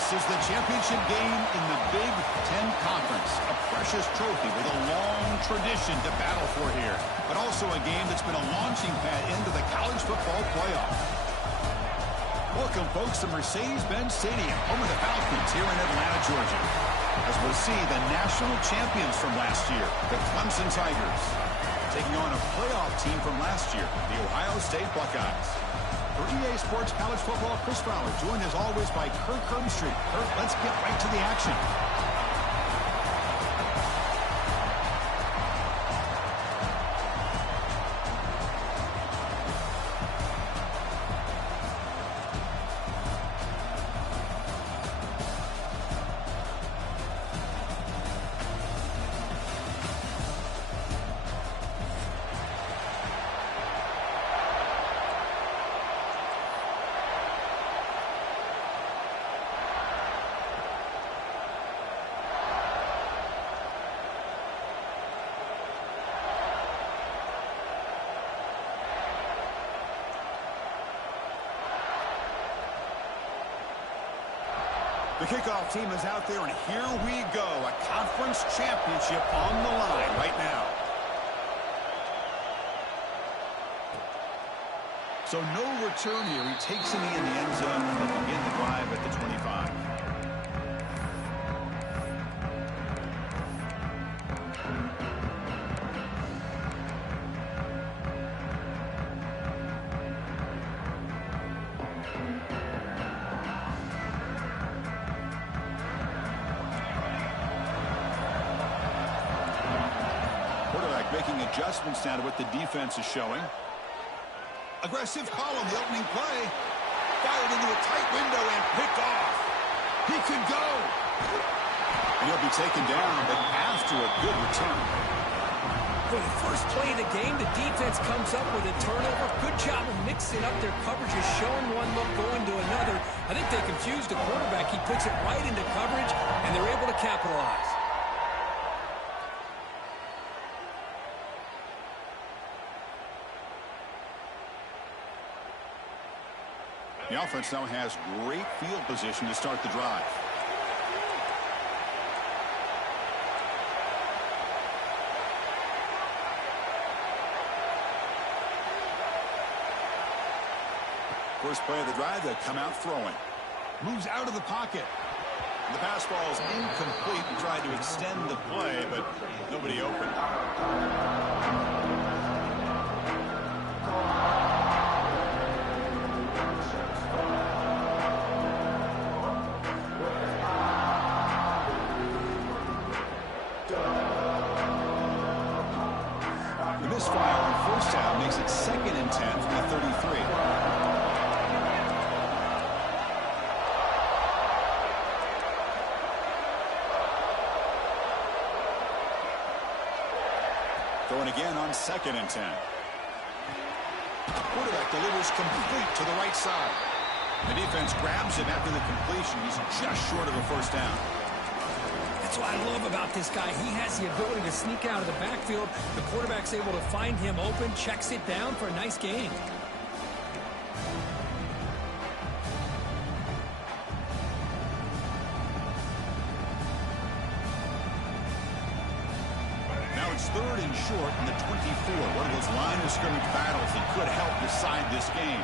This is the championship game in the Big Ten Conference. A precious trophy with a long tradition to battle for here. But also a game that's been a launching pad into the college football playoff. Welcome, folks, to Mercedes-Benz Stadium, home of the Falcons here in Atlanta, Georgia. As we'll see the national champions from last year, the Clemson Tigers, taking on a playoff team from last year, the Ohio State Buckeyes. For EA Sports College Football, Chris Fowler, joined as always by Kirk Herbstreit. Kirk, let's get right to the action. The kickoff team is out there, and here we go. A conference championship on the line right now. So no return here. He takes him in the end zone and they'll begin the drive at the 25. Making adjustments now to what the defense is showing. Aggressive call on the opening play. Fired into a tight window and picked off. He could go. And he'll be taken down, but after a good return. For the first play of the game, the defense comes up with a turnover. Good job of mixing up their coverages, showing one look, going to another. I think they confused the quarterback. He puts it right into coverage, and they're able to capitalize. The offense now has great field position to start the drive. First play of the drive, they'll come out throwing. Moves out of the pocket. The pass ball is incomplete and tried to extend the play, but nobody open. Misfire on first down makes it 2nd and 10 from the 33. Throwing again on 2nd and 10. Quarterback delivers complete to the right side. The defense grabs him after the completion. He's just short of a first down. That's what I love about this guy. He has the ability to sneak out of the backfield. The quarterback's able to find him open, checks it down for a nice gain. Now it's 3rd and short in the 24. One of those line of scrimmage battles that could help decide this game.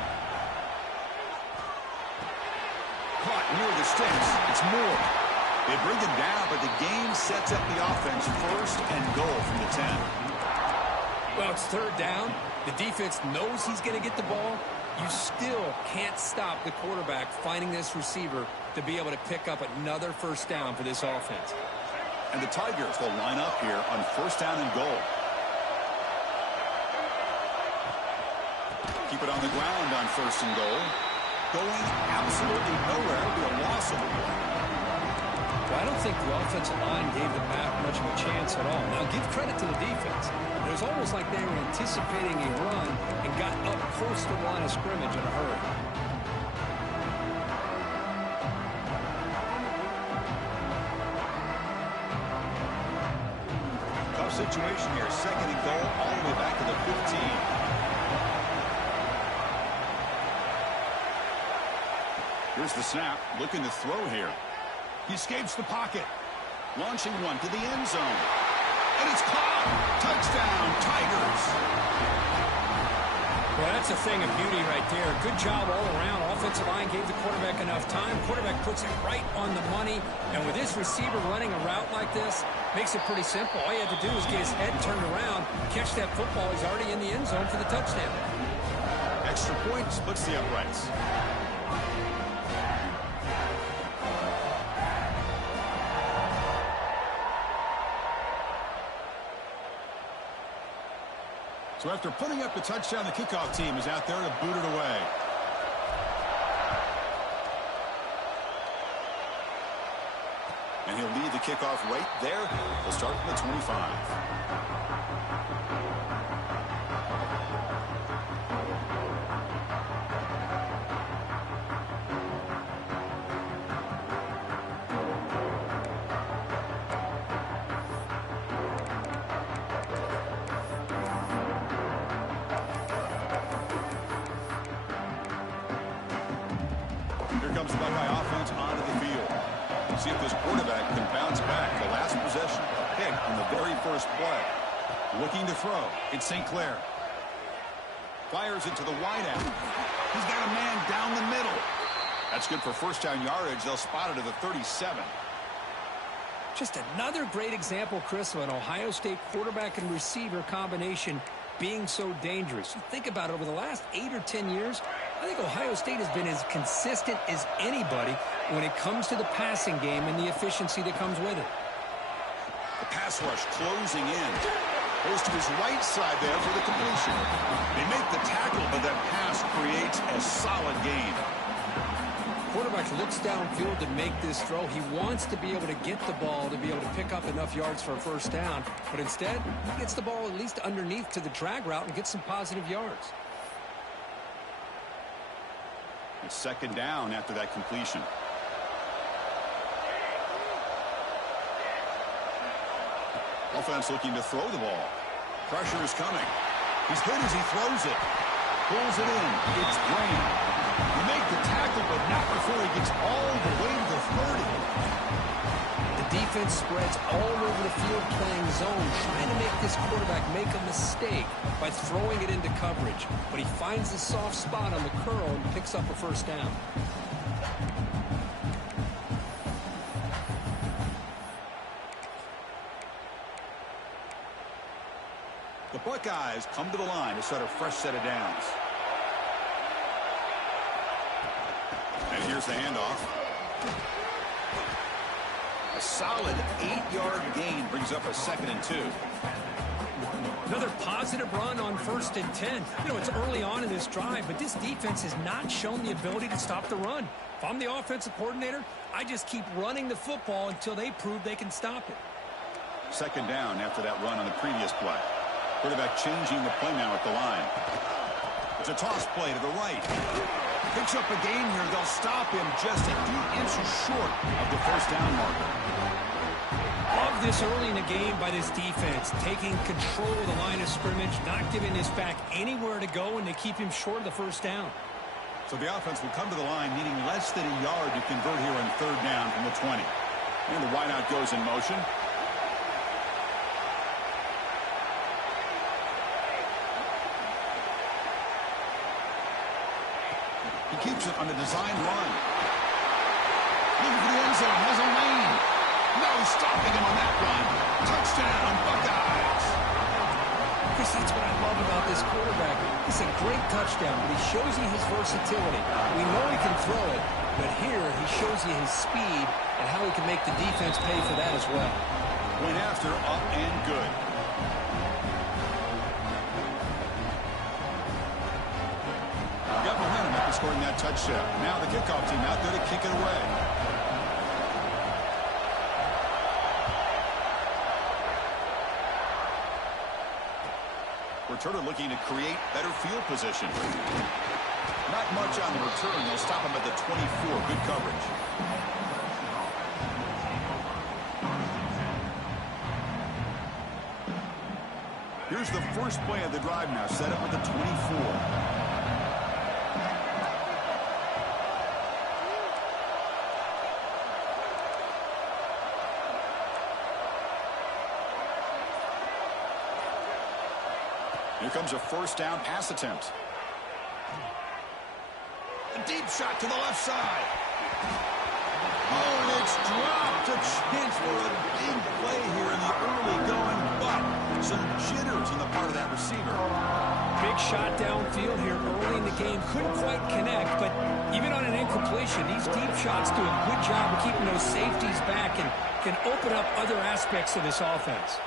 Caught near the sticks. It's Moore. They bring him down, but the game sets up the offense 1st and goal from the 10. Well, it's 3rd down. The defense knows he's going to get the ball. You still can't stop the quarterback finding this receiver to be able to pick up another first down for this offense. And the Tigers will line up here on 1st down and goal. Keep it on the ground on 1st and goal. Going absolutely nowhere. It'll be a loss of the ball. Well, I don't think the offensive line gave the back much of a chance at all. Now, give credit to the defense. It was almost like they were anticipating a run and got up close to the line of scrimmage in a hurry. Tough situation here. 2nd and goal all the way back to the 15. Here's the snap. Looking to throw here. He escapes the pocket. Launching one to the end zone. And it's caught. Touchdown, Tigers. Well, that's a thing of beauty right there. Good job all around. Offensive line gave the quarterback enough time. Quarterback puts it right on the money. And with this receiver running a route like this, makes it pretty simple. All you have to do is get his head turned around, catch that football. He's already in the end zone for the touchdown. Extra point splits the uprights. So after putting up the touchdown, the kickoff team is out there to boot it away. And he'll lead the kickoff right there. He'll start from the 25. Here comes the Buckeye offense onto the field. See if this quarterback can bounce back. The last possession, a pick on the very first play. Looking to throw. It's St. Clair. Fires it to the wideout. He's got a man down the middle. That's good for first down yardage. They'll spot it at the 37. Just another great example, Chris, of an Ohio State quarterback and receiver combination being so dangerous. You think about it, over the last 8 or 10 years, I think Ohio State has been as consistent as anybody when it comes to the passing game and the efficiency that comes with it. The pass rush closing in. Goes to his right side there for the completion. They make the tackle, but that pass creates a solid gain. Quarterback looks downfield to make this throw. He wants to be able to get the ball to be able to pick up enough yards for a first down. But instead, he gets the ball at least underneath to the drag route and gets some positive yards. It's second down after that completion. Offense looking to throw the ball. Pressure is coming. He's hit as he throws it. Pulls it in. It's Graham. He make the tackle, but not before he gets all the way to the 30. The defense spreads all over the field playing zone, trying to make this quarterback make a mistake by throwing it into coverage. But he finds the soft spot on the curl and picks up a first down. The Buckeyes come to the line to start a fresh set of downs. And here's the handoff. A solid 8-yard gain brings up a 2nd and 2. Another positive run on 1st and 10. You know, it's early on in this drive, but this defense has not shown the ability to stop the run. If I'm the offensive coordinator, I just keep running the football until they prove they can stop it. Second down after that run on the previous play. Quarterback changing the play now at the line. It's a toss play to the right. Picks up a gain here. They'll stop him just a few inches short of the first down marker. Love this early in the game by this defense, taking control of the line of scrimmage, not giving this back anywhere to go, and they keep him short of the first down. So the offense will come to the line needing less than a yard to convert here on third down from the 20. And the wideout goes in motion. He keeps it on the design run. Looking for the end zone. Has a lane. No stopping him on that run. Touchdown, Buckeyes. Chris, that's what I love about this quarterback. It's a great touchdown, but he shows you his versatility. We know he can throw it, but here he shows you his speed and how he can make the defense pay for that as well. Went after, up and good. Got momentum after scoring that touchdown. Now the kickoff team out there to kick it away. Returner looking to create better field position. Not much on the return. They'll stop him at the 24. Good coverage. Here's the first play of the drive now, set up at the 24. Here comes a first down pass attempt. A deep shot to the left side. Oh, and it's dropped. A chance for a big play here in the early going, but some jitters on the part of that receiver. Big shot downfield here early in the game. Couldn't quite connect, but even on an incompletion, these deep shots do a good job of keeping those safeties back and can open up other aspects of this offense.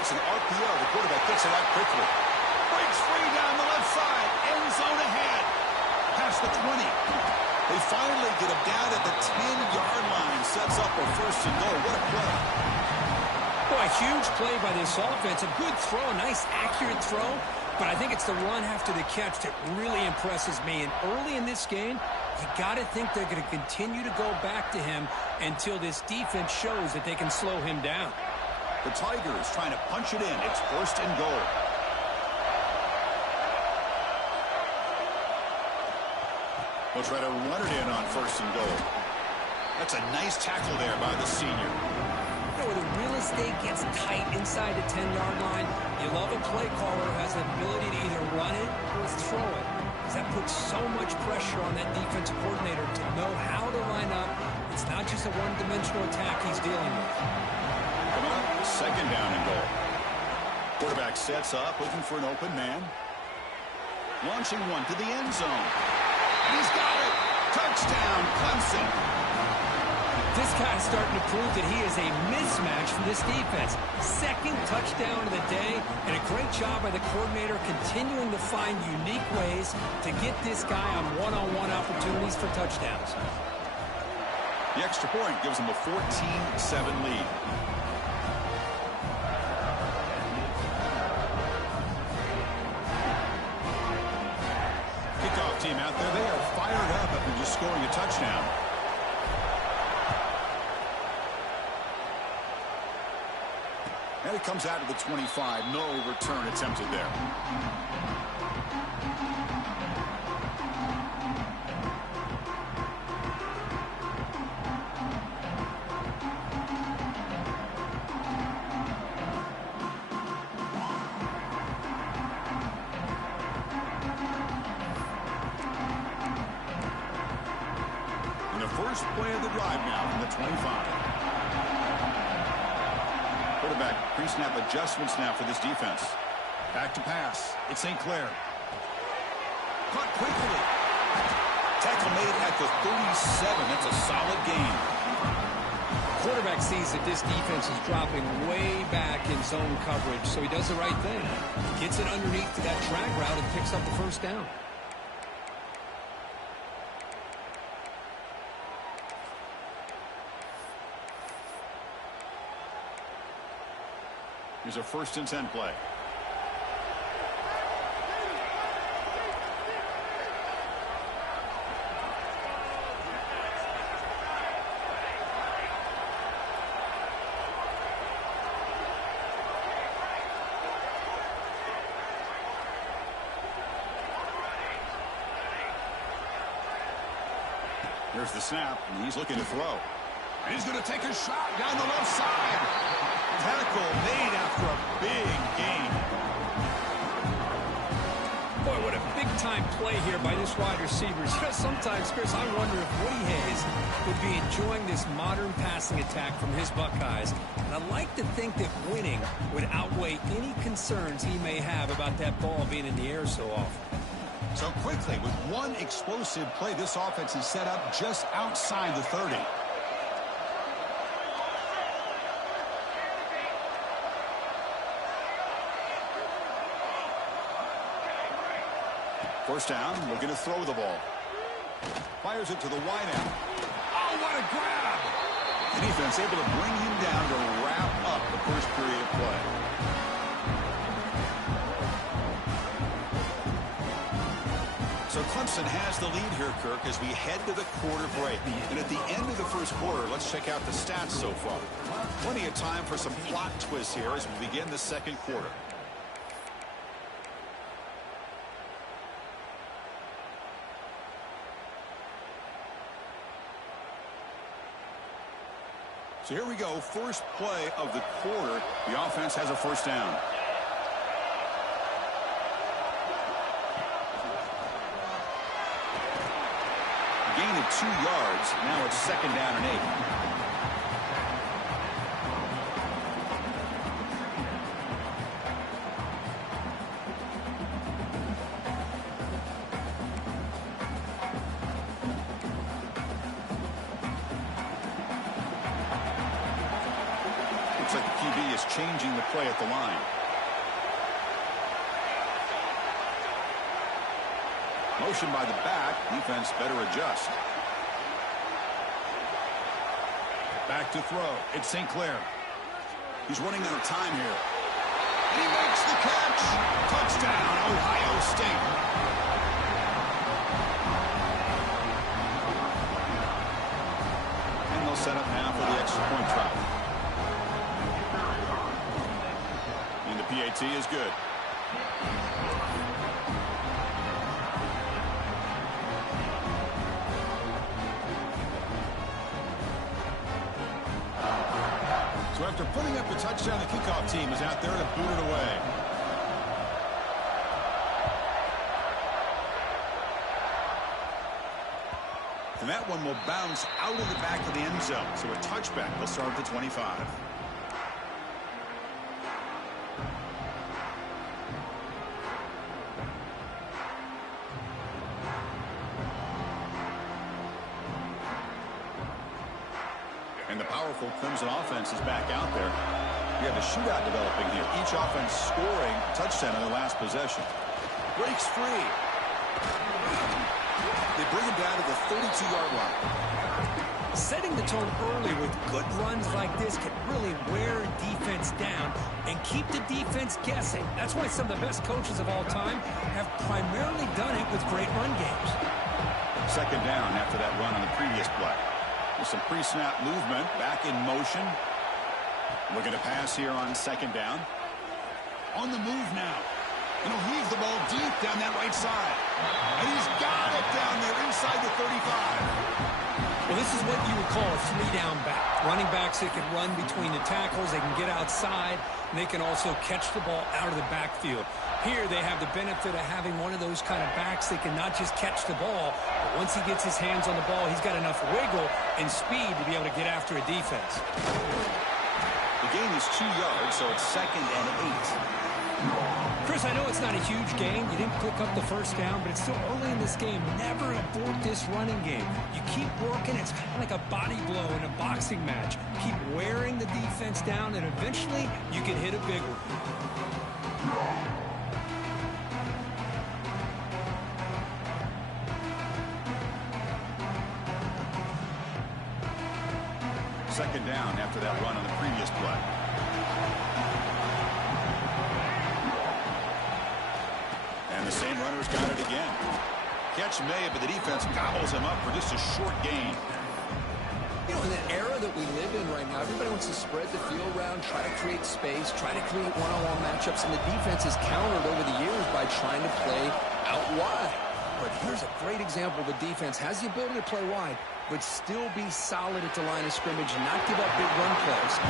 It's an RPO. The quarterback gets it out quickly. Breaks free down the left side. End zone ahead. Past the 20. They finally get him down at the 10-yard line. Sets up a first and goal. What a play. Boy, a huge play by this offense. A good throw, a nice, accurate throw. But I think it's the run after the catch that really impresses me. And early in this game, you got to think they're going to continue to go back to him until this defense shows that they can slow him down. The Tigers trying to punch it in. It's first and goal. They'll try to run it in on first and goal. That's a nice tackle there by the senior. You know, where the real estate gets tight inside the 10-yard line, you love a play caller who has the ability to either run it or throw it. Because that puts so much pressure on that defensive coordinator to know how to line up. It's not just a one-dimensional attack he's dealing with. Coming up, second down and goal. Quarterback sets up, looking for an open man. Launching one to the end zone. He's got it. Touchdown, Clemson. This guy's starting to prove that he is a mismatch for this defense. Second touchdown of the day, and a great job by the coordinator continuing to find unique ways to get this guy on one-on-one opportunities for touchdowns. The extra point gives him a 14-7 lead. Kickoff team out there. They are fired up after just scoring a touchdown. And it comes out to the 25. No return attempted there. And the first play of the drive now from the 25. Quarterback pre-snap adjustments now for this defense. Back to pass. It's St. Clair. Caught quickly. Tackle made at the 37. That's a solid gain. Quarterback sees that this defense is dropping way back in zone coverage, so he does the right thing. Gets it underneath to that drag route and picks up the first down. Here's a first and 10 play. Here's the snap, and he's looking to throw. And he's going to take a shot down the left side. Tackle made after a big gain. Boy, what a big-time play here by this wide receiver. You know, sometimes, Chris, I wonder if Woody Hayes would be enjoying this modern passing attack from his Buckeyes. And I like to think that winning would outweigh any concerns he may have about that ball being in the air so often. So quickly, with one explosive play, this offense is set up just outside the 30. First down, looking to throw the ball. Fires it to the wideout. Oh, what a grab! The defense able to bring him down to wrap up the first period of play. So Clemson has the lead here, Kirk, as we head to the quarter break. And at the end of the first quarter, let's check out the stats so far. Plenty of time for some plot twists here as we begin the second quarter. So here we go, first play of the quarter. The offense has a first down. of 2 yards. Now it's 2nd down and 8. Looks like the QB is changing the play at the line. Motion by the back. Defense better adjust. Back to throw. It's St. Clair. He's running out of time here. And he makes the catch. Touchdown, Ohio State. And they'll set up now for the extra point try. And the PAT is good. So after putting up the touchdown, the kickoff team is out there to boot it away. And that one will bounce out of the back of the end zone. So a touchback will start at the 25. And the powerful Clemson offense is back out there. We have a shootout developing here. Each offense scoring a touchdown in their last possession. Breaks free. They bring him down to the 32-yard line. Setting the tone early with good runs like this can really wear a defense down and keep the defense guessing. That's why some of the best coaches of all time have primarily done it with great run games. 2nd down after that run on the previous play. With some pre-snap movement, back in motion. Looking to pass here on 2nd down. On the move now. And he'll heave the ball deep down that right side. And he's got it down there inside the 35. Well, this is what you would call a 3-down back. Running backs that can run between the tackles, they can get outside, and they can also catch the ball out of the backfield. Here they have the benefit of having one of those kind of backs that can not just catch the ball, but once he gets his hands on the ball, he's got enough wiggle and speed to be able to get after a defense. The gain is 2 yards, so it's 2nd and 8. Chris, I know it's not a huge gain. You didn't pick up the first down, but it's still early in this game. Never abort this running game. You keep working. It's kind of like a body blow in a boxing match. Keep wearing the defense down, and eventually you can hit a big one. 2nd down after that run on the previous play. And the same runner's got it again. Catch made, but the defense gobbles him up for just a short gain. You know, in the era that we live in right now, everybody wants to spread the field around, try to create space, try to create one-on-one matchups, and the defense has countered over the years by trying to play out wide. But here's a great example. The defense has the ability to play wide, but still be solid at the line of scrimmage and not give up big run plays.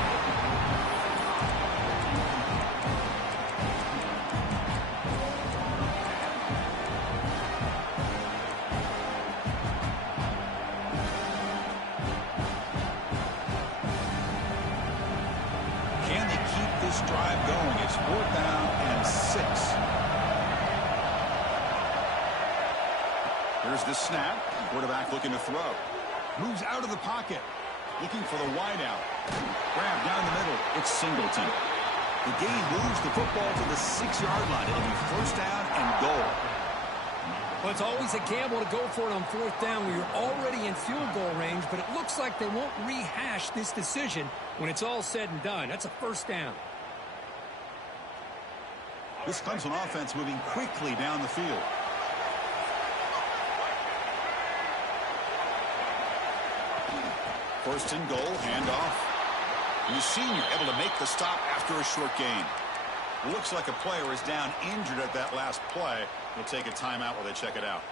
Drive going. It's 4th down and 6. Here's the snap. Quarterback looking to throw. Moves out of the pocket. Looking for the wideout. Grab down the middle. It's Singleton. The gain moves the football to the 6-yard line. It'll be 1st down and goal. Well, it's always a gamble to go for it on 4th down when you're already in field goal range, but it looks like they won't rehash this decision when it's all said and done. That's a 1st down. This Clemson offense moving quickly down the field. First and goal, handoff. And the senior able to make the stop after a short gain. Looks like a player is down injured at that last play. We'll take a timeout while they check it out.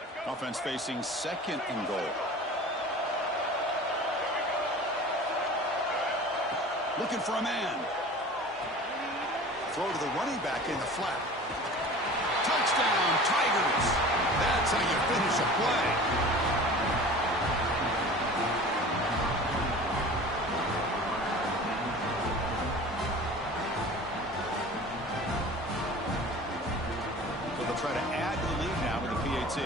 Let's go! Offense facing second and goal. Looking for a man. Throw to the running back in the flat. Touchdown, Tigers. That's how you finish a play. Try to add to the lead now with the PAT.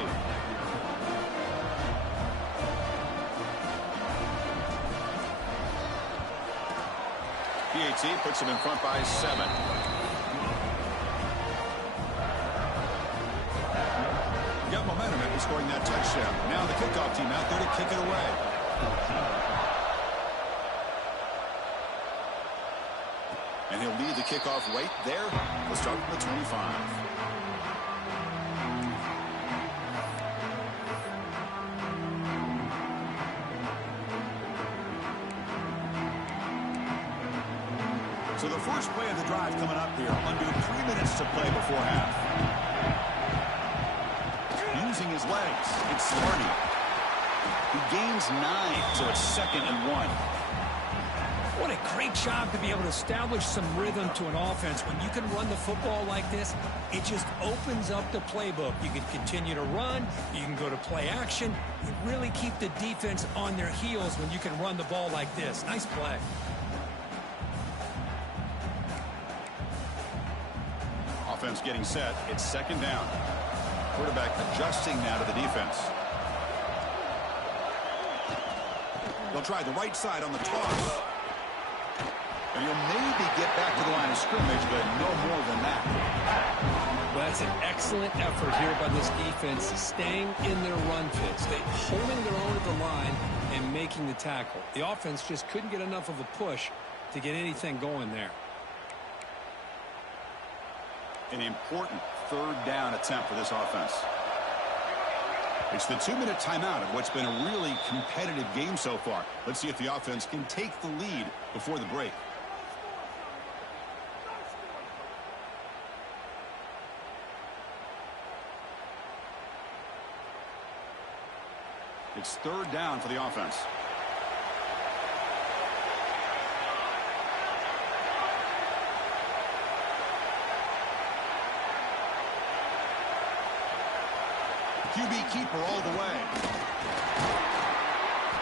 PAT puts them in front by 7. Got momentum after scoring that touchdown. Now the kickoff team out there to kick it away. And he'll lead the kickoff right there. We'll start from the 25. So the first play of the drive coming up here. Under 3 minutes to play before half. Using his legs. It's Smarty. He gains 9, so it's 2nd and 1. What a great job to be able to establish some rhythm to an offense. When you can run the football like this, it just opens up the playbook. You can continue to run. You can go to play action. You really keep the defense on their heels when you can run the ball like this. Nice play. Offense getting set. It's 2nd down. Quarterback adjusting now to the defense. They'll try the right side on the toss. And he'll maybe get back to the line of scrimmage, but no more than that. Well, that's an excellent effort here by this defense, staying in their run fits, holding their own at the line and making the tackle. The offense just couldn't get enough of a push to get anything going there. An important 3rd down attempt for this offense. It's the 2-minute timeout of what's been a really competitive game so far. Let's see if the offense can take the lead before the break. It's 3rd down for the offense. QB keeper all the way.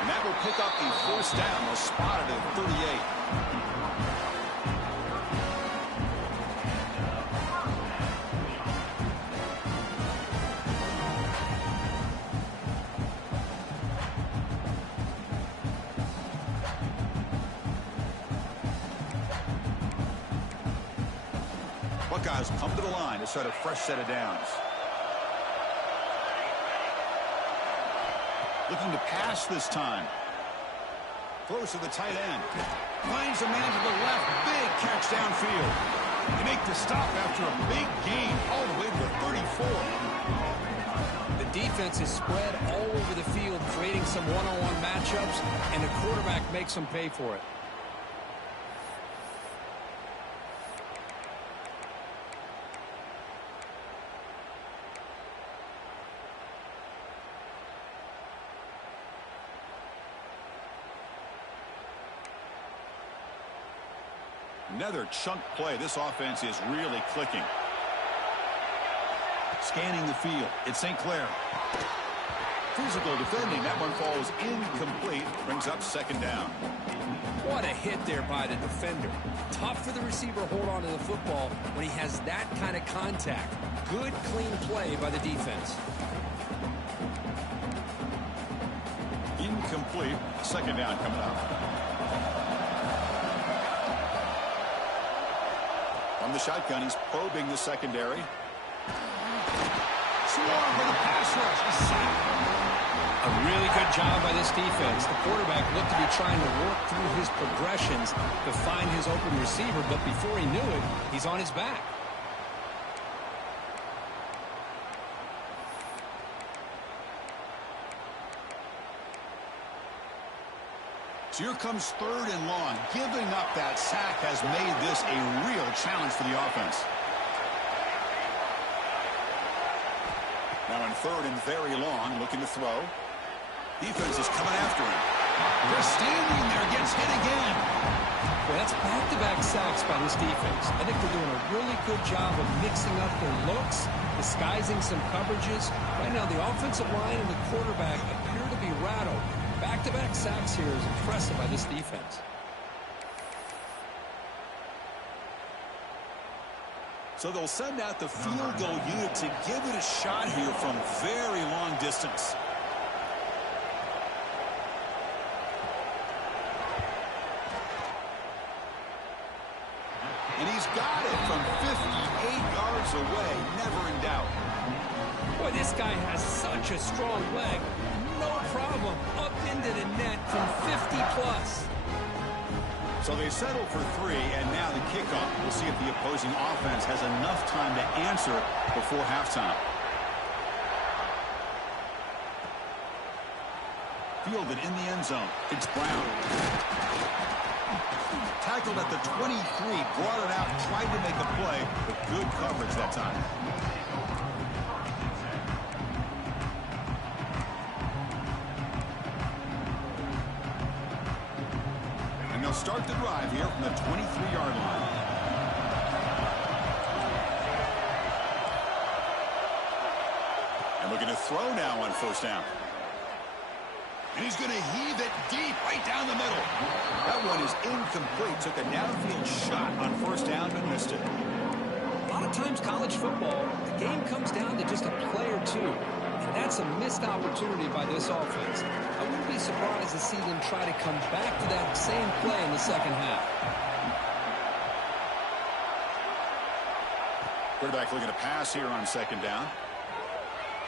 And that will pick up the 1st down. They'll spot it at 38. Buckeyes come to the line to start a fresh set of downs. Looking to pass this time. Throws to the tight end. Finds a man to the left. Big catch downfield. They make the stop after a big gain all the way to the 34. The defense is spread all over the field, creating some one-on-one matchups, and the quarterback makes them pay for it. Another chunk play. This offense is really clicking. Scanning the field. It's St. Clair. Physical defending. That one falls incomplete. Brings up 2nd down. What a hit there by the defender. Tough for the receiver to hold on to the football when he has that kind of contact. Good, clean play by the defense. Incomplete. 2nd down coming up. From the shotgun, he's probing the secondary. Swarm with a pass rush. A sack. A really good job by this defense. The quarterback looked to be trying to work through his progressions to find his open receiver, but before he knew it, he's on his back. So here comes 3rd and long. Giving up that sack has made this a real challenge for the offense. Now on third and very long, looking to throw. Defense is coming after him. They're standing there, gets hit again. Well, that's back-to-back sacks by this defense. I think they're doing a really good job of mixing up their looks, disguising some coverages. Right now, the offensive line and the quarterback appear to be rattled. Back-to-back sacks here is impressive by this defense. So they'll send out the field goal unit to give it a shot here from very long distance. And he's got it from 58 yards away, never in doubt. Boy, this guy has such a strong leg. No problem. Up into the net from 50-plus. So they settle for 3, and now the kickoff. We'll see if the opposing offense has enough time to answer before halftime. Fielded in the end zone. It's Brown. Tackled at the 23, brought it out, tried to make a play, but good coverage that time. And they'll start the drive here from the 23-yard line. And looking to throw now on first down. And he's going to heave it deep right down the middle. That one is incomplete. Took a downfield shot on first down but missed it. A lot of times college football, the game comes down to just a play or two. And that's a missed opportunity by this offense. I wouldn't be surprised to see them try to come back to that same play in the second half. Quarterback looking to pass here on second down.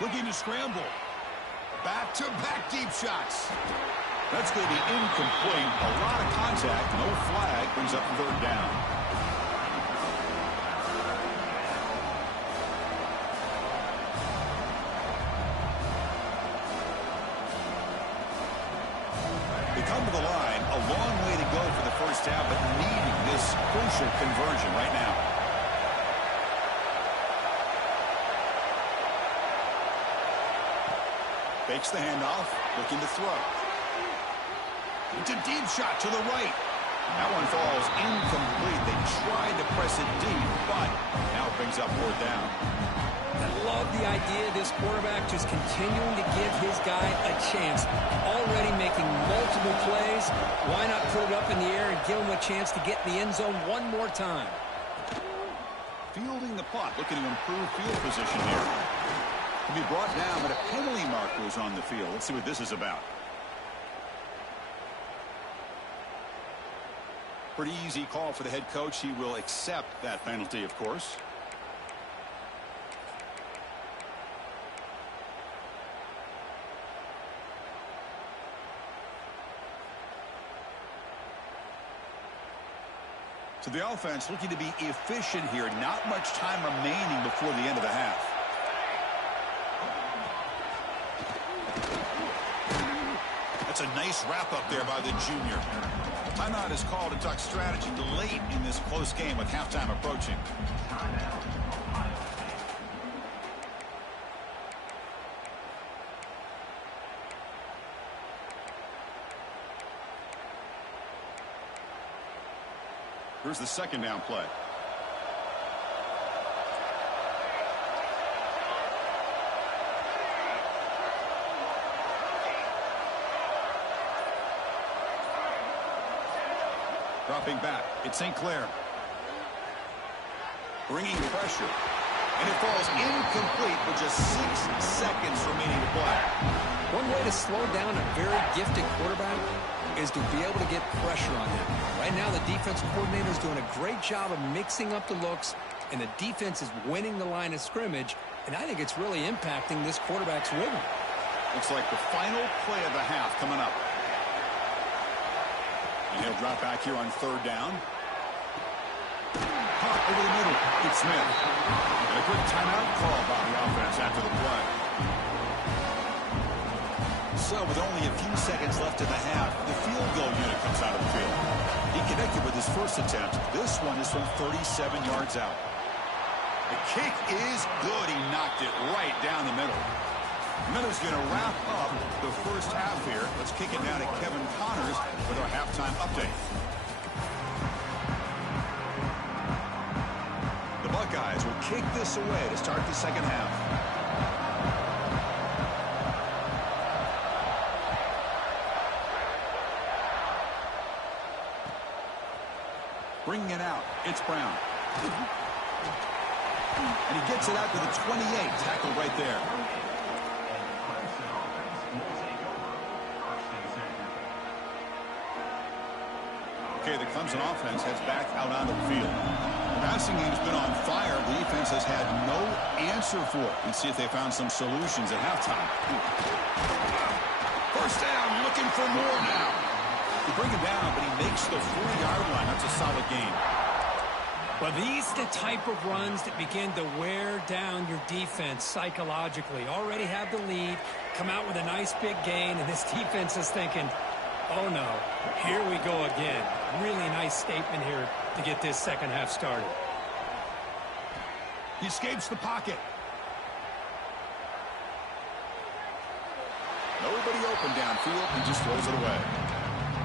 Looking to scramble. Back-to-back deep shots. That's going to be incomplete. A lot of contact. No flag. Brings up third down. They come to the line. A long way to go for the first down, but needing this crucial conversion right now. Fakes the handoff, looking to throw. It's a deep shot to the right. That one falls incomplete. They tried to press it deep, but now it brings up fourth down. I love the idea of this quarterback just continuing to give his guy a chance. Already making multiple plays. Why not put it up in the air and give him a chance to get in the end zone one more time? Fielding the punt, looking to improve field position here. To be brought down, but a penalty marker is on the field. Let's see what this is about. Pretty easy call for the head coach. He will accept that penalty, of course. So the offense looking to be efficient here. Not much time remaining before the end of the half. That's a nice wrap-up there by the junior. Timeout is called to talk strategy late in this close game with halftime approaching. Here's the second down play. Dropping back, it's St. Clair. Bringing pressure. And it falls incomplete with just 6 seconds remaining to play. One way to slow down a very gifted quarterback is to be able to get pressure on him. Right now, the defense coordinator is doing a great job of mixing up the looks, and the defense is winning the line of scrimmage, and I think it's really impacting this quarterback's rhythm. Looks like the final play of the half coming up. And he'll drop back here on third down. Caught over the middle. It's Smith. And a quick timeout call by the offense after the play. So with only a few seconds left in the half, the field goal unit comes out of the field. He connected with his first attempt. This one is from 37 yards out. The kick is good. He knocked it right down the middle. And that is going to wrap up the first half here. Let's kick it down to Kevin Connors with our halftime update. The Buckeyes will kick this away to start the second half. Bringing it out, it's Brown. And he gets it out to the 28, tackled right there. Okay, the Clemson offense heads back out onto the field. The passing game's been on fire. The defense has had no answer for it. Let's see if they found some solutions at halftime. First down, looking for more now. They bring him down, but he makes the 40-yard line. That's a solid game. Well, these are the type of runs that begin to wear down your defense psychologically. Already have the lead, come out with a nice big gain, and this defense is thinking, oh no, here we go again. Really nice statement here to get this second half started. He escapes the pocket. Nobody open downfield. He just throws it away.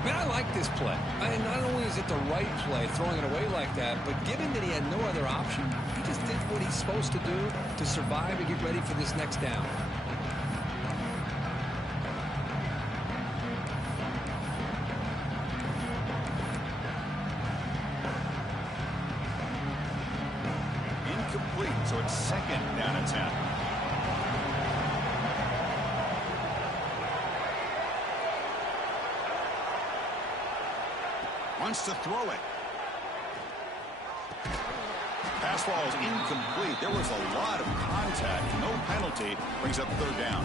Man, I like this play. Not only is it the right play, throwing it away like that, but given that he had no other option, he just did what he's supposed to do to survive and get ready for this next down. Incomplete, so it's second down and 10. Wants to throw it. Pass ball is incomplete. There was a lot of contact. No penalty. Brings up third down.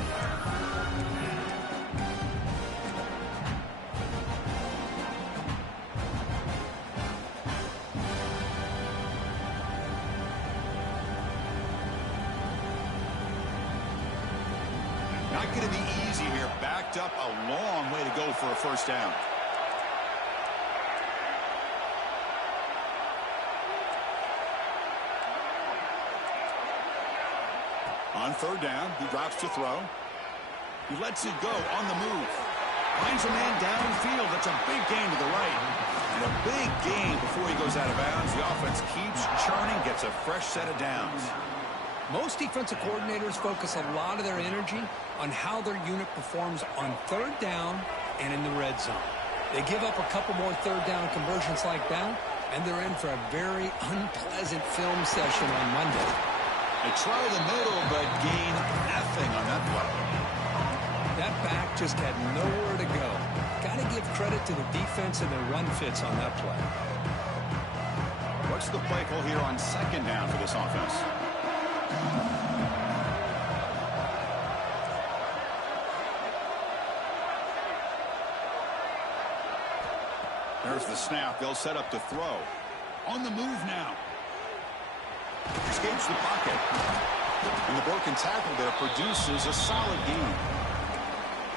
Not going to be easy here. Backed up a long way to go for a first down. On third down, he drops to throw. He lets it go on the move. Finds a man downfield. That's a big gain to the right. And a big gain before he goes out of bounds. The offense keeps churning, gets a fresh set of downs. Most defensive coordinators focus a lot of their energy on how their unit performs on third down and in the red zone. They give up a couple more third down conversions like that, and they're in for a very unpleasant film session on Monday. They try the middle, but gain nothing on that play. That back just had nowhere to go. Got to give credit to the defense and their run fits on that play. What's the play call here on second down for this offense? There's the snap. They'll set up to throw. On the move now. Escapes the pocket. And the broken tackle there produces a solid gain.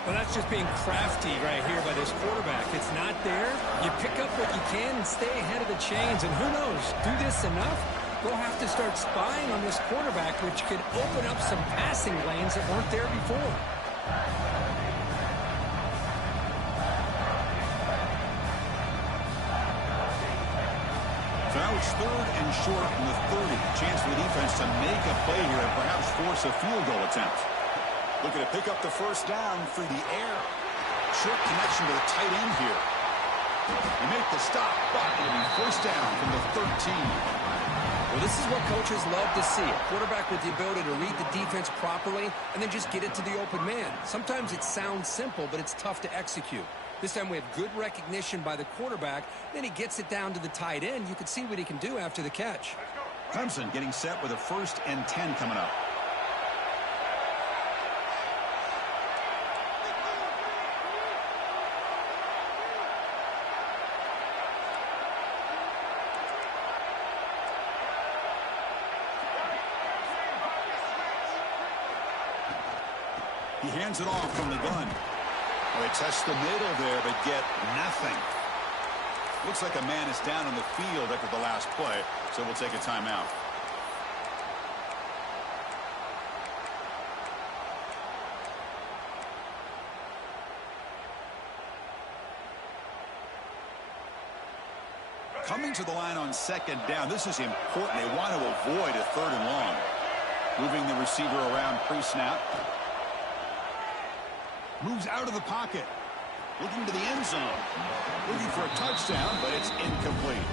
Well, that's just being crafty right here by this quarterback. It's not there. You pick up what you can and stay ahead of the chains. And who knows, do this enough, we'll have to start spying on this quarterback, which could open up some passing lanes that weren't there before. So now it's third and short from the 30. Chance for the defense to make a play here and perhaps force a field goal attempt. Looking to pick up the first down through the air. Short connection to the tight end here. They make the stop, but it'll be first down from the 13. Well, this is what coaches love to see. A quarterback with the ability to read the defense properly and then just get it to the open man. Sometimes it sounds simple, but it's tough to execute. This time we have good recognition by the quarterback. Then he gets it down to the tight end. You can see what he can do after the catch. Clemson getting set with a 1st and 10 coming up. He hands it off from the gun. Well, they test the middle there, but get nothing. Looks like a man is down on the field after the last play, so we'll take a timeout. Coming to the line on second down. This is important. They want to avoid a 3rd and long. Moving the receiver around pre-snap. Moves out of the pocket. Looking to the end zone. Looking for a touchdown, but it's incomplete.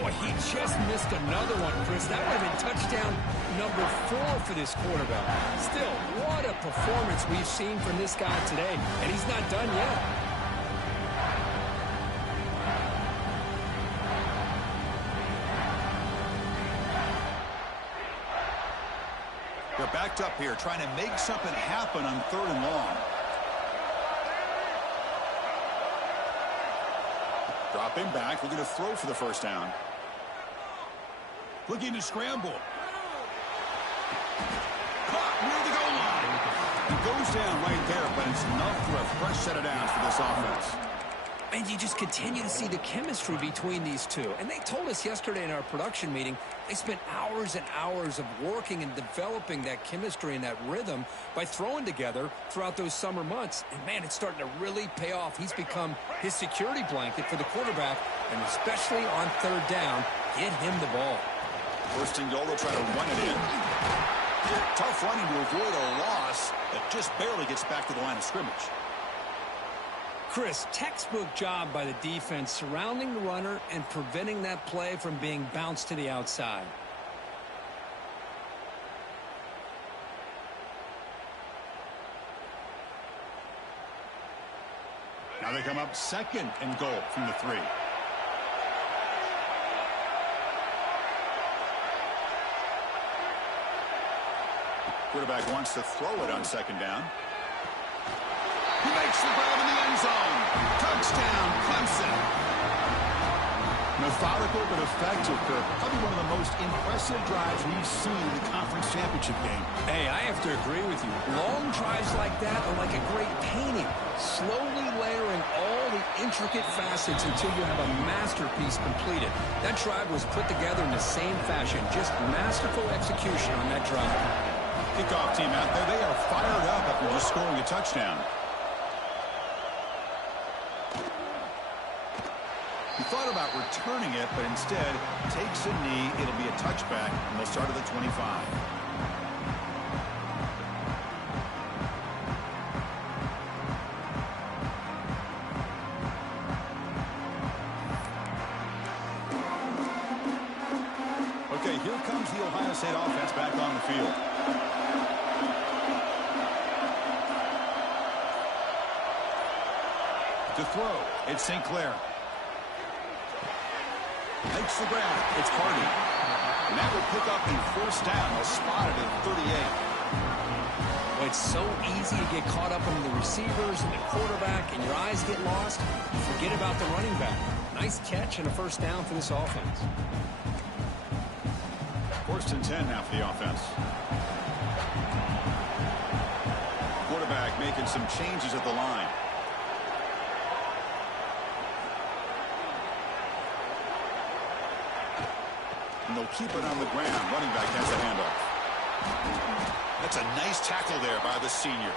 Boy, he just missed another one, Chris. That would have been touchdown number 4 for this quarterback. Still, what a performance we've seen from this guy today. And he's not done yet. They're backed up here, trying to make something happen on 3rd and long. Dropping back, looking to throw for the first down. Looking to scramble. Caught near the goal line. He goes down right there, but it's enough for a fresh set of downs for this offense. And you just continue to see the chemistry between these two. And they told us yesterday in our production meeting, they spent hours and hours of working and developing that chemistry and that rhythm by throwing together throughout those summer months. And, man, it's starting to really pay off. He's become his security blanket for the quarterback, and especially on 3rd down, get him the ball. 1st and goal, they'll try to run it in. Tough running to avoid a loss that just barely gets back to the line of scrimmage. Chris, textbook job by the defense surrounding the runner and preventing that play from being bounced to the outside. Now they come up 2nd and goal from the 3. Quarterback wants to throw it on 2nd down. He makes the grab in the end zone. Touchdown, Clemson. Methodical but effective, Kirk. Probably one of the most impressive drives we've seen in the conference championship game. Hey, I have to agree with you. Long drives like that are like a great painting. Slowly layering all the intricate facets until you have a masterpiece completed. That drive was put together in the same fashion. Just masterful execution on that drive. Kickoff team out there. They are fired up after just scoring a touchdown. He thought about returning it, but instead takes a knee. It'll be a touchback, and they'll start at the 25. Okay, here comes the Ohio State offense back on the field. To throw, it's St. Clair. Makes the grab. It's Hardy. And that will pick up a 1st down. They'll spot it at 38. Well, it's so easy to get caught up in the receivers and the quarterback, and your eyes get lost. You forget about the running back. Nice catch and a 1st down for this offense. 1st and 10 now for the offense. Quarterback making some changes at the line. And they'll keep it on the ground. Running back has the handoff. That's a nice tackle there by the senior.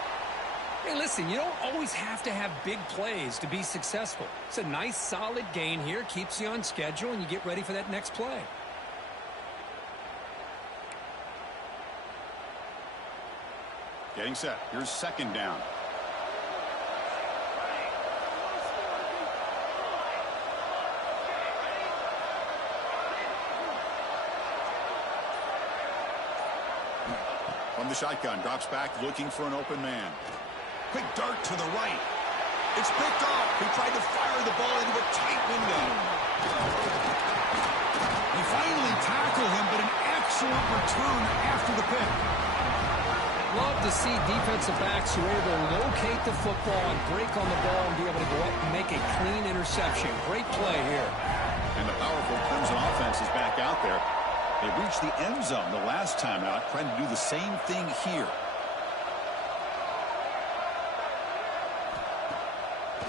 Hey, listen, you don't always have to have big plays to be successful. It's a nice, solid gain here. Keeps you on schedule, and you get ready for that next play. Getting set. Here's 2nd down. From the shotgun, drops back, looking for an open man. Quick dart to the right. It's picked off. He tried to fire the ball into a tight window. They finally tackle him, but an excellent return after the pick. Love to see defensive backs who are able to locate the football and break on the ball and be able to go up and make a clean interception. Great play here. And the powerful Clemson offense is back out there. They reached the end zone the last time out, trying to do the same thing here.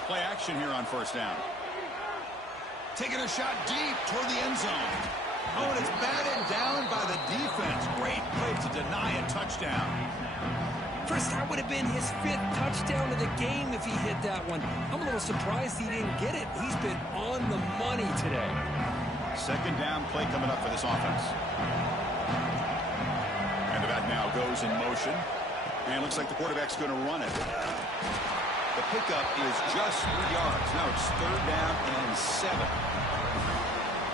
Play action here on 1st down. Taking a shot deep toward the end zone. Oh, and it's batted down by the defense. Great play to deny a touchdown. Chris, that would have been his 5th touchdown of the game if he hit that one. I'm a little surprised he didn't get it. He's been on the money today. Second down play coming up for this offense. And the back now goes in motion. And it looks like the quarterback's going to run it. The pickup is just 3 yards. Now it's 3rd down and 7.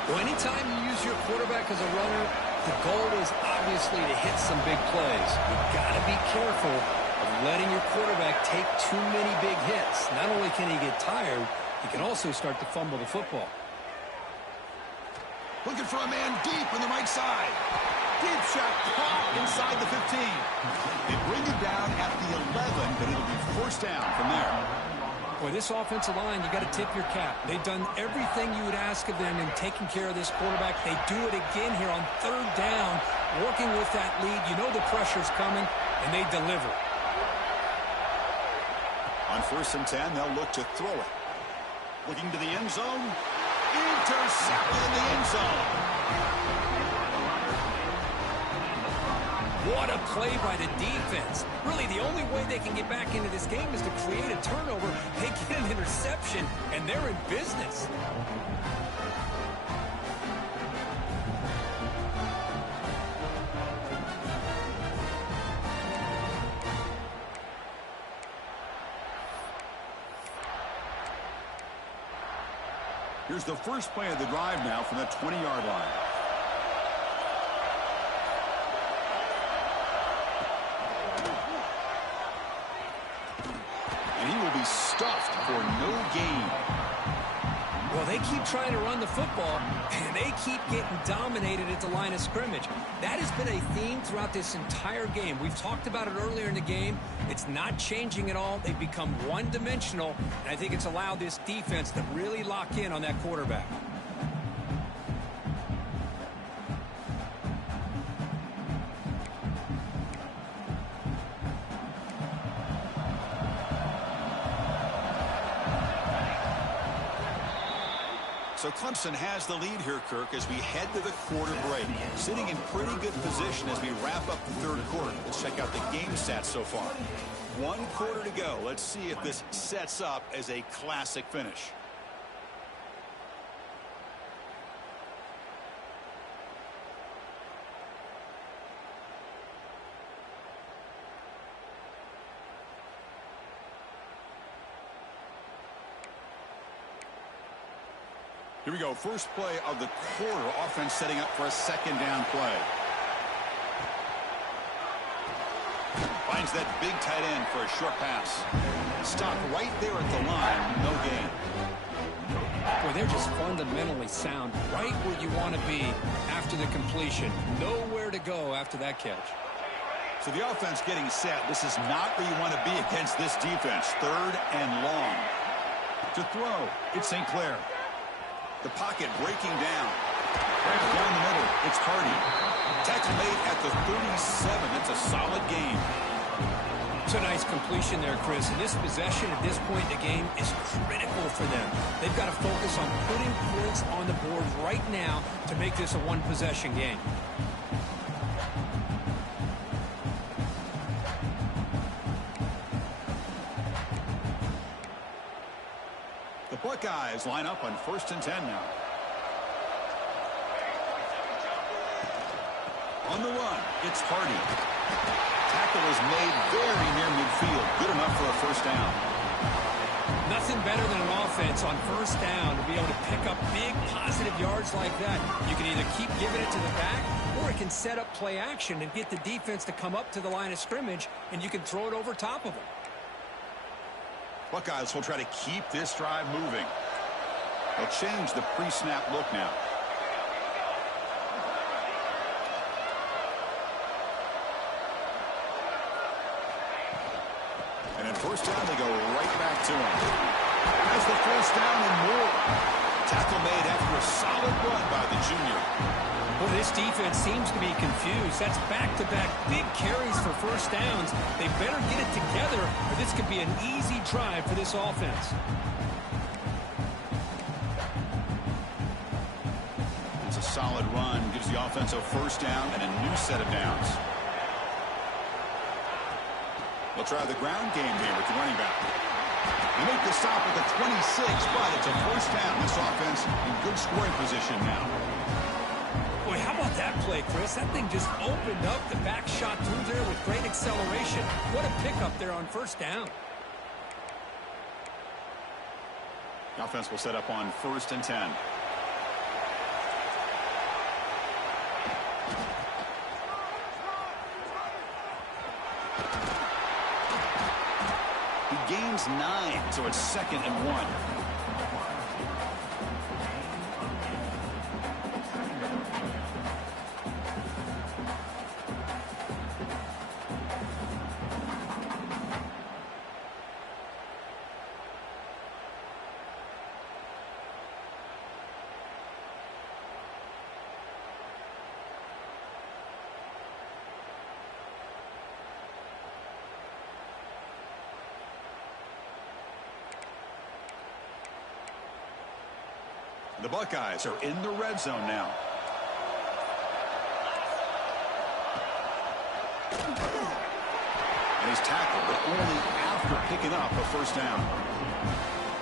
Well, anytime you use your quarterback as a runner, the goal is obviously to hit some big plays. You've got to be careful of letting your quarterback take too many big hits. Not only can he get tired, he can also start to fumble the football. Looking for a man deep on the right side. Deep shot caught inside the 15. They bring it down at the 11, but it'll be 1st down from there. Boy, this offensive line, you got to tip your cap. They've done everything you would ask of them in taking care of this quarterback. They do it again here on 3rd down, working with that lead. You know the pressure's coming, and they deliver. On 1st and 10, they'll look to throw it. Looking to the end zone. Intercepted in the end zone. What a play by the defense. Really, the only way they can get back into this game is to create a turnover. They get an interception, and they're in business. Here's the first play of the drive now from the 20-yard line. And he will be stuffed for no gain. Well, they keep trying to run the football, and they keep getting dominated at the line of scrimmage. That has been a theme throughout this entire game. We've talked about it earlier in the game. It's not changing at all. They've become one-dimensional, and I think it's allowed this defense to really lock in on that quarterback. So Clemson has the lead here, Kirk, as we head to the quarter break. Sitting in pretty good position as we wrap up the 3rd quarter. Let's check out the game stats so far. 1 quarter to go. Let's see if this sets up as a classic finish. Here we go. First play of the quarter. Offense setting up for a 2nd down play. Finds that big tight end for a short pass. Stopped right there at the line. No gain. Boy, they're just fundamentally sound. Right where you want to be after the completion. Nowhere to go after that catch. So the offense getting set. This is not where you want to be against this defense. 3rd and long. To throw, it's St. Clair. The pocket breaking down. Right down the middle, it's Hardy. Tackle made at the 37. That's a solid gain. It's a nice completion there, Chris. And this possession at this point in the game is critical for them. They've got to focus on putting points on the board right now to make this a one-possession game. Buckeyes line up on 1st and 10 now. On the run, it's Hardy. Tackle is made very near midfield. Good enough for a 1st down. Nothing better than an offense on 1st down to be able to pick up big positive yards like that. You can either keep giving it to the back, or it can set up play action and get the defense to come up to the line of scrimmage, and you can throw it over top of them. Buckeyes will try to keep this drive moving. They'll change the pre-snap look now. And in 1st down, they go right back to him. Has the 1st down and more. Tackle made after a solid run by the junior. Well, this defense seems to be confused. That's back-to-back big carries for 1st downs. They better get it together, or this could be an easy drive for this offense. It's a solid run gives the offense a first down and a new set of downs. They'll try the ground game here with the running back. They make the stop at the 26, but it's a first down. This offense in good scoring position now. Boy, how about that play, Chris? That thing just opened up. The back shot through there with great acceleration. What a pickup there on first down. The offense will set up on 1st and 10. He gains 9, so it's 2nd and 1. The Buckeyes are in the red zone now. And he's tackled, but only after picking up a first down.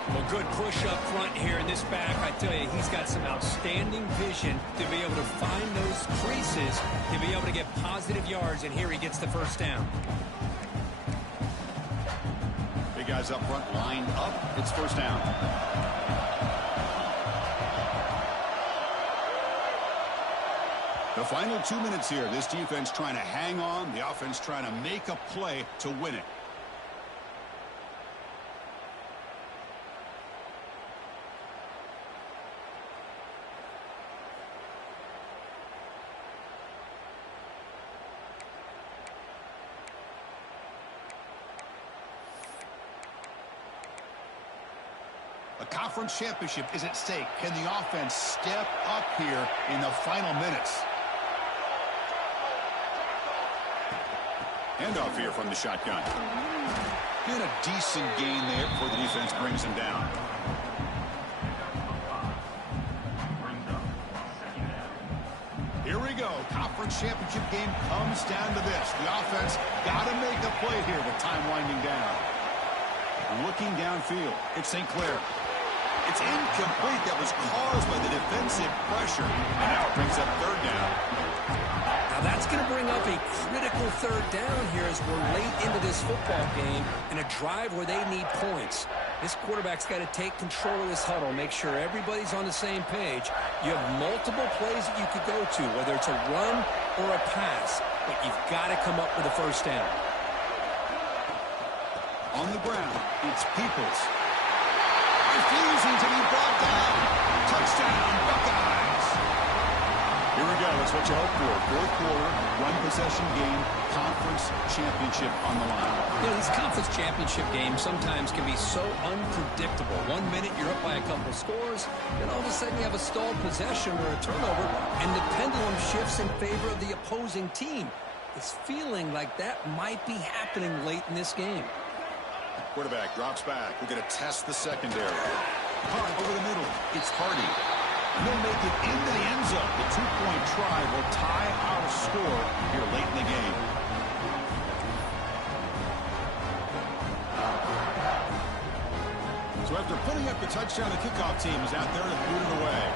Well, good push up front here in this back. I tell you, he's got some outstanding vision to be able to find those creases, to be able to get positive yards, and here he gets the first down. Big guys up front, line up. It's first down. The final 2 minutes here. This defense trying to hang on. The offense trying to make a play to win it. A conference championship is at stake. Can the offense step up here in the final minutes? Handoff here from the shotgun. And a decent gain there before the defense brings him down. Here we go. Conference championship game comes down to this. The offense got to make a play here with time winding down. Looking downfield, it's St. Clair. It's incomplete. That was caused by the defensive pressure. And now it brings up 3rd down. Now that's going to bring up a critical 3rd down here as we're late into this football game in a drive where they need points. This quarterback's got to take control of this huddle, make sure everybody's on the same page. You have multiple plays that you could go to, whether it's a run or a pass, but you've got to come up with a first down. On the ground, it's Peoples. Refusing to be brought down. Touchdown, Buckeyes. Here we go. It's what you hope for. 4th quarter, 1-possession game, conference championship on the line. You know, these conference championship games sometimes can be so unpredictable. 1 minute you're up by a couple scores, then all of a sudden you have a stalled possession or a turnover, and the pendulum shifts in favor of the opposing team. It's feeling like that might be happening late in this game. Quarterback drops back. We're going to test the secondary. Punt over the middle. It's Hardy. He'll make it into the end zone. The 2-point try will tie our score here late in the game. So after putting up the touchdown, the kickoff team is out there to boot it away.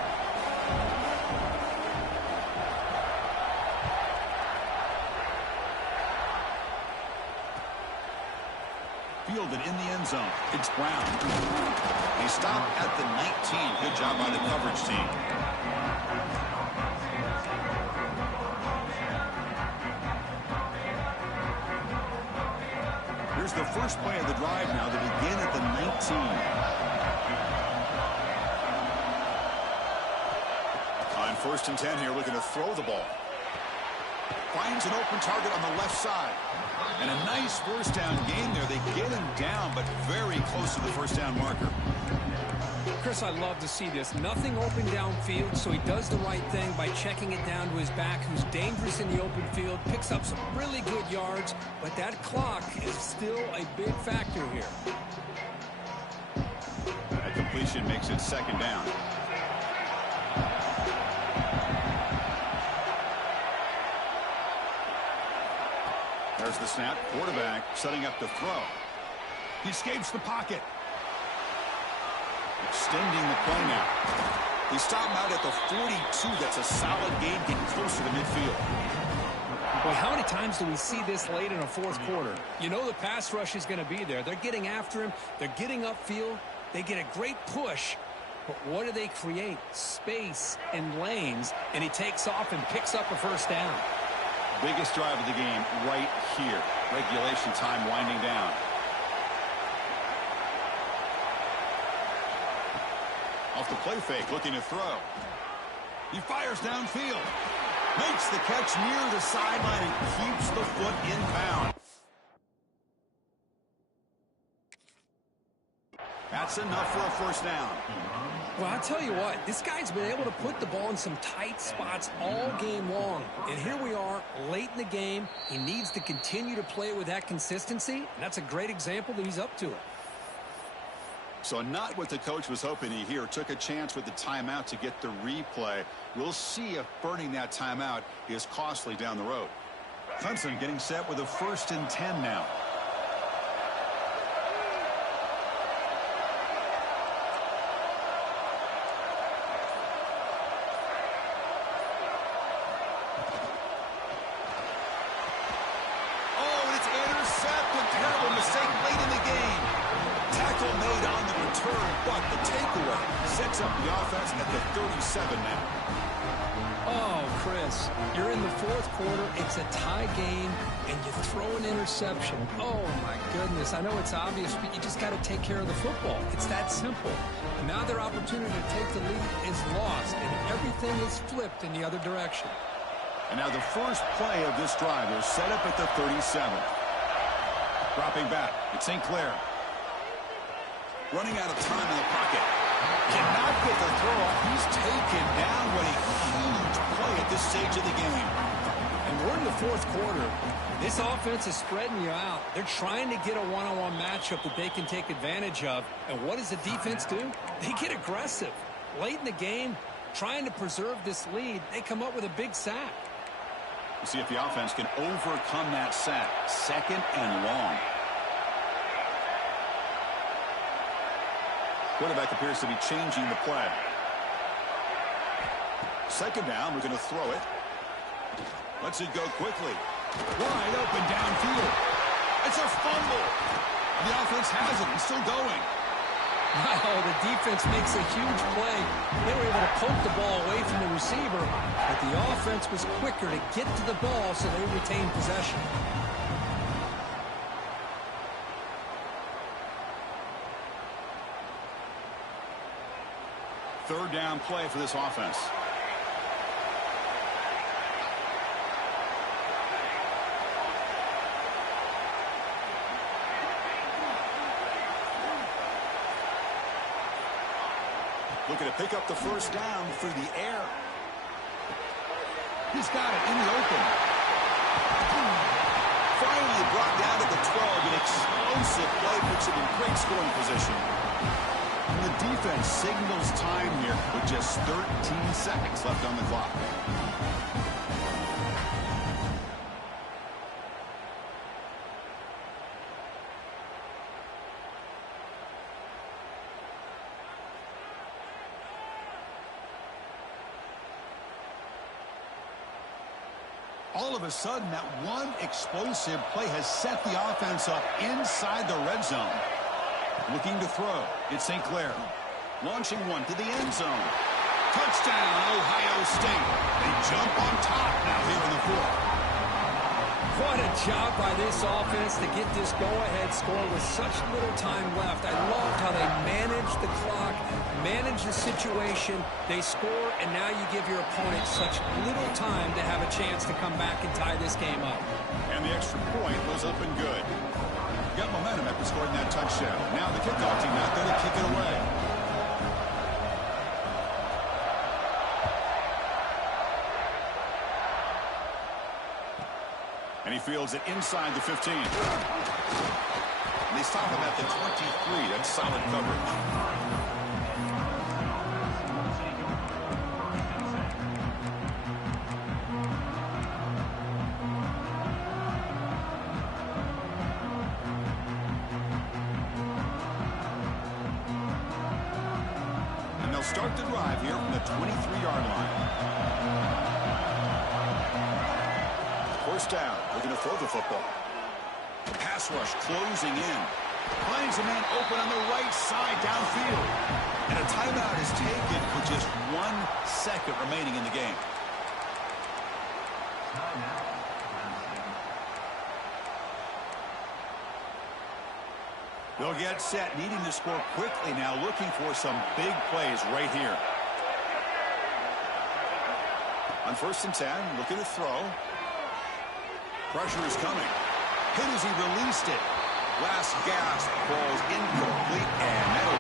Fielded in the end zone. It's Brown. He stopped at the 19. Good job by the coverage team. Here's the first play of the drive now. They begin at the 19. On 1st and 10 here, looking to throw the ball. Finds an open target on the left side. And a nice first down gain there. They get him down, but very close to the first down marker. Chris, I love to see this. Nothing open downfield, so he does the right thing by checking it down to his back, who's dangerous in the open field, picks up some really good yards, but that clock is still a big factor here. That completion makes it 2nd down. There's the snap. Quarterback setting up to throw. He escapes the pocket. Extending the play now. He stopped him out at the 42. That's a solid gain, getting closer to midfield. Boy, how many times do we see this late in a fourth quarter? You know the pass rush is going to be there. They're getting after him. They're getting upfield. They get a great push. But what do they create? Space and lanes. And he takes off and picks up a first down. Biggest drive of the game right here. Regulation time winding down. Off the play fake, looking to throw. He fires downfield. Makes the catch near the sideline and keeps the foot in bounds. That's enough for a first down. Well, I'll tell you what, this guy's been able to put the ball in some tight spots all game long. And here we are, late in the game. He needs to continue to play with that consistency. And that's a great example that he's up to it. So not what the coach was hoping to hear. Took a chance with the timeout to get the replay. We'll see if burning that timeout is costly down the road. Clemson getting set with a 1st and 10 now. Oh, and it's intercepted. Terrible mistake late in the game. Tackle made on the return, but the takeaway sets up the offense at the 37 now. Oh, Chris, you're in the fourth quarter. It's a tie game, and you throw an interception. Oh, my goodness. I know it's obvious, but you just got to take care of the football. It's that simple. And now their opportunity to take the lead is lost, and everything is flipped in the other direction. And now the first play of this drive is set up at the 37. Dropping back, it's St. Clair. Running out of time in the pocket. Cannot get the throw off. He's taken down. What a huge play at this stage of the game. And we're in the fourth quarter. This offense is spreading you out. They're trying to get a one-on-one matchup that they can take advantage of. And what does the defense do? They get aggressive. Late in the game, trying to preserve this lead, they come up with a big sack. We'll see if the offense can overcome that sack. 2nd and long. Quarterback appears to be changing the play. 2nd down, we're going to throw it. Lets it go quickly. Wide open downfield. It's a fumble. The offense has it. It's still going. Wow, the defense makes a huge play. They were able to poke the ball away from the receiver, but the offense was quicker to get to the ball, so they retained possession. Third down play for this offense. Looking to pick up the first down through the air. He's got it in the open. Finally brought down to the 12. An explosive play puts him in great scoring position. And the defense signals time here with just 13 seconds left on the clock. All of a sudden, that one explosive play has set the offense up inside the red zone. Looking to throw. It's St. Clair. Launching one to the end zone. Touchdown, Ohio State. They jump on top now here in the fourth. What a job by this offense to get this go-ahead score with such little time left. I loved how they managed the clock, managed the situation. They score, and now you give your opponent such little time to have a chance to come back and tie this game up. And the extra point was up and good. Got momentum after scoring that touchdown. Now the kickoff team out there to kick it away. And he fields it inside the 15. And they stop him at the 23. That's solid coverage. start the drive here from the 23-yard line. First down, looking to throw the football. The pass rush closing in. Finds a man open on the right side downfield. And a timeout is taken with just 1 second remaining in the game. They'll get set, needing to score quickly now, looking for some big plays right here. On 1st and 10, looking to throw. Pressure is coming. Hit as he released it. Last gasp falls incomplete, and that'll